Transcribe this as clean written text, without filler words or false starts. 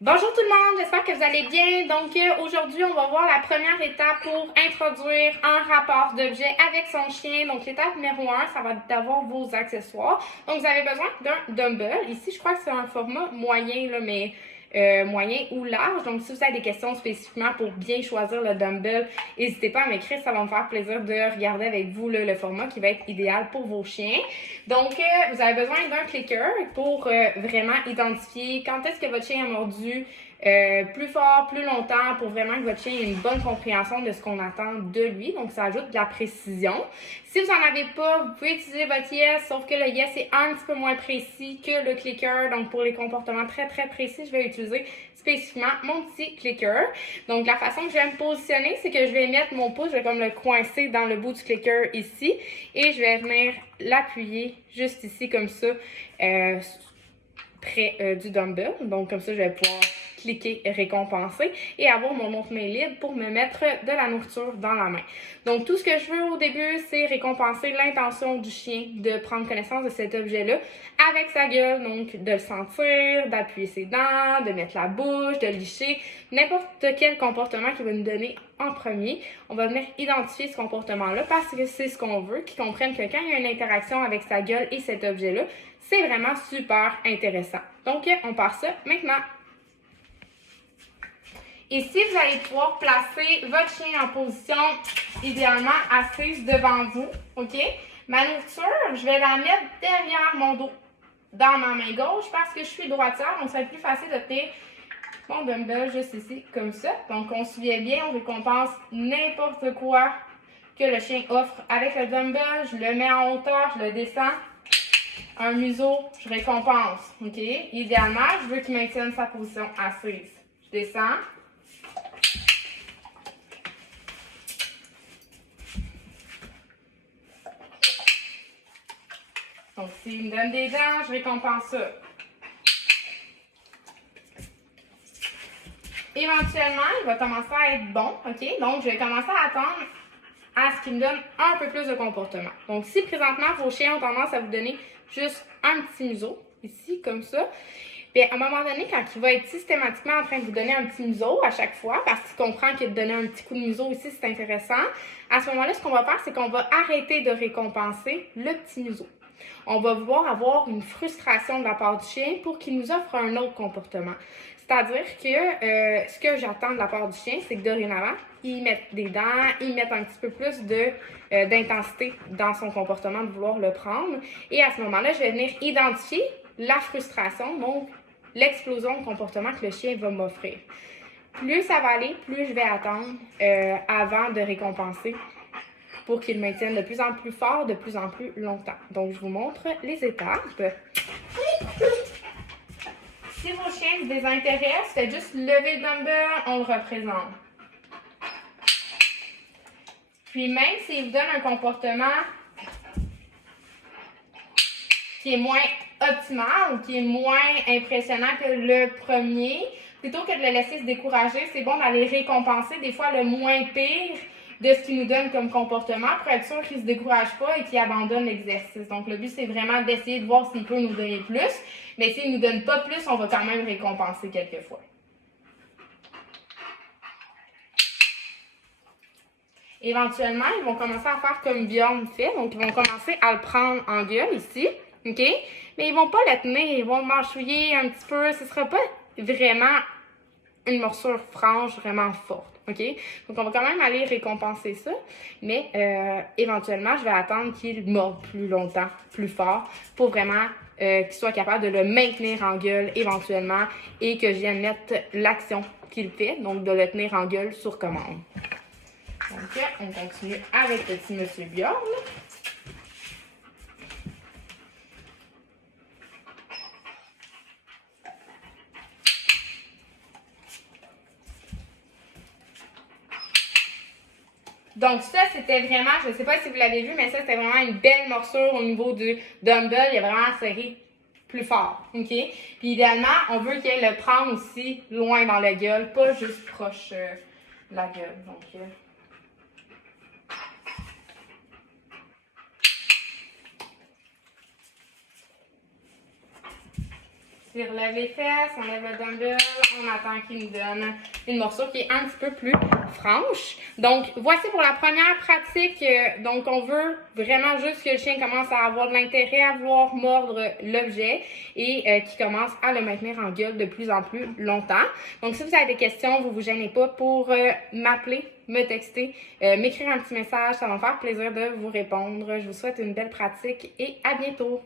Bonjour tout le monde, j'espère que vous allez bien. Donc aujourd'hui, on va voir la première étape pour introduire un rapport d'objet avec son chien. Donc l'étape numéro 1, ça va être d'avoir vos accessoires. Donc vous avez besoin d'un dumbbell. Ici, je crois que c'est un format moyen, là, mais moyen ou large. Donc si vous avez des questions spécifiquement pour bien choisir le dumbbell, n'hésitez pas à m'écrire, ça va me faire plaisir de regarder avec vous là, le format qui va être idéal pour vos chiens. Donc vous avez besoin d'un clicker pour vraiment identifier quand est-ce que votre chien a mordu plus fort, plus longtemps, pour vraiment que votre chien ait une bonne compréhension de ce qu'on attend de lui. Donc, ça ajoute de la précision. Si vous n'en avez pas, vous pouvez utiliser votre yes, sauf que le yes est un petit peu moins précis que le clicker. Donc, pour les comportements très, très précis, je vais utiliser spécifiquement mon petit clicker. Donc, la façon que je vais me positionner, c'est que je vais mettre mon pouce, je vais comme le coincer dans le bout du clicker ici, et je vais venir l'appuyer juste ici, comme ça, près du dumbbell. Donc, comme ça, je vais pouvoir cliquer récompenser et avoir mon autre main libre pour me mettre de la nourriture dans la main. Donc, tout ce que je veux au début, c'est récompenser l'intention du chien de prendre connaissance de cet objet-là avec sa gueule, donc de le sentir, d'appuyer ses dents, de mettre la bouche, de licher, n'importe quel comportement qu'il va nous donner en premier. On va venir identifier ce comportement-là parce que c'est ce qu'on veut, qu'il comprenne que quand il y a une interaction avec sa gueule et cet objet-là, c'est vraiment super intéressant. Donc, on part ça maintenant. Ici, vous allez pouvoir placer votre chien en position idéalement assise devant vous, OK? Ma nourriture, je vais la mettre derrière mon dos, dans ma main gauche, parce que je suis droitière, donc ça va être plus facile de tenir mon dumbbell juste ici, comme ça. Donc, on se souvient bien, on récompense n'importe quoi que le chien offre avec le dumbbell. Je le mets en hauteur, je le descends. Un museau, je récompense, OK? Idéalement, je veux qu'il maintienne sa position assise. Je descends. Donc, s'il me donne des dents, je récompense ça. Éventuellement, il va commencer à être bon, OK? Donc, je vais commencer à attendre à ce qu'il me donne un peu plus de comportement. Donc, si présentement, vos chiens ont tendance à vous donner juste un petit museau, ici, comme ça, bien, à un moment donné, quand il va être systématiquement en train de vous donner un petit museau à chaque fois, parce qu'il comprend que de donner un petit coup de museau ici, c'est intéressant, à ce moment-là, ce qu'on va faire, c'est qu'on va arrêter de récompenser le petit museau. On va vouloir avoir une frustration de la part du chien pour qu'il nous offre un autre comportement. C'est-à-dire que ce que j'attends de la part du chien, c'est que dorénavant, il mette des dents, il mette un petit peu plus d'intensité dans son comportement de vouloir le prendre. Et à ce moment-là, je vais venir identifier la frustration, donc l'explosion de comportement que le chien va m'offrir. Plus ça va aller, plus je vais attendre avant de récompenser pour qu'il maintienne de plus en plus fort, de plus en plus longtemps. Donc, je vous montre les étapes. Si vos chiens se désintéressent, faites juste lever le dumbbell, on le représente. Puis même s'il vous donne un comportement qui est moins optimal ou qui est moins impressionnant que le premier, plutôt que de le laisser se décourager, c'est bon d'aller récompenser des fois le moins pire de ce qu'il nous donne comme comportement pour être sûr qu'il ne se décourage pas et qu'il abandonne l'exercice. Donc, le but, c'est vraiment d'essayer de voir s'il peut nous donner plus. Mais s'il ne nous donne pas plus, on va quand même récompenser quelquefois. Éventuellement, ils vont commencer à faire comme Bjorn fait. Donc, ils vont commencer à le prendre en gueule ici. OK? Mais ils ne vont pas le tenir. Ils vont le mâchouiller un petit peu. Ce ne sera pas vraiment une morsure franche, vraiment forte. OK? Donc, on va quand même aller récompenser ça. Mais éventuellement, je vais attendre qu'il morde plus longtemps, plus fort, pour vraiment qu'il soit capable de le maintenir en gueule éventuellement et que je vienne mettre l'action qu'il fait, donc de le tenir en gueule sur commande. Donc, on continue avec le petit monsieur Bjorn. Donc ça, c'était vraiment, je ne sais pas si vous l'avez vu, mais ça, c'était vraiment une belle morsure au niveau du dumbbell. Il a vraiment serré plus fort, OK? Puis idéalement, on veut qu'il le prenne aussi loin dans la gueule, pas juste proche de la gueule. Donc, il relève les fesses, on lève le dumbbell, on attend qu'il nous donne une morsure qui est un petit peu plus franche. Donc, voici pour la première pratique. Donc, on veut vraiment juste que le chien commence à avoir de l'intérêt à vouloir mordre l'objet et qu'il commence à le maintenir en gueule de plus en plus longtemps. Donc, si vous avez des questions, vous ne vous gênez pas pour m'appeler, me texter, m'écrire un petit message. Ça va me faire plaisir de vous répondre. Je vous souhaite une belle pratique et à bientôt!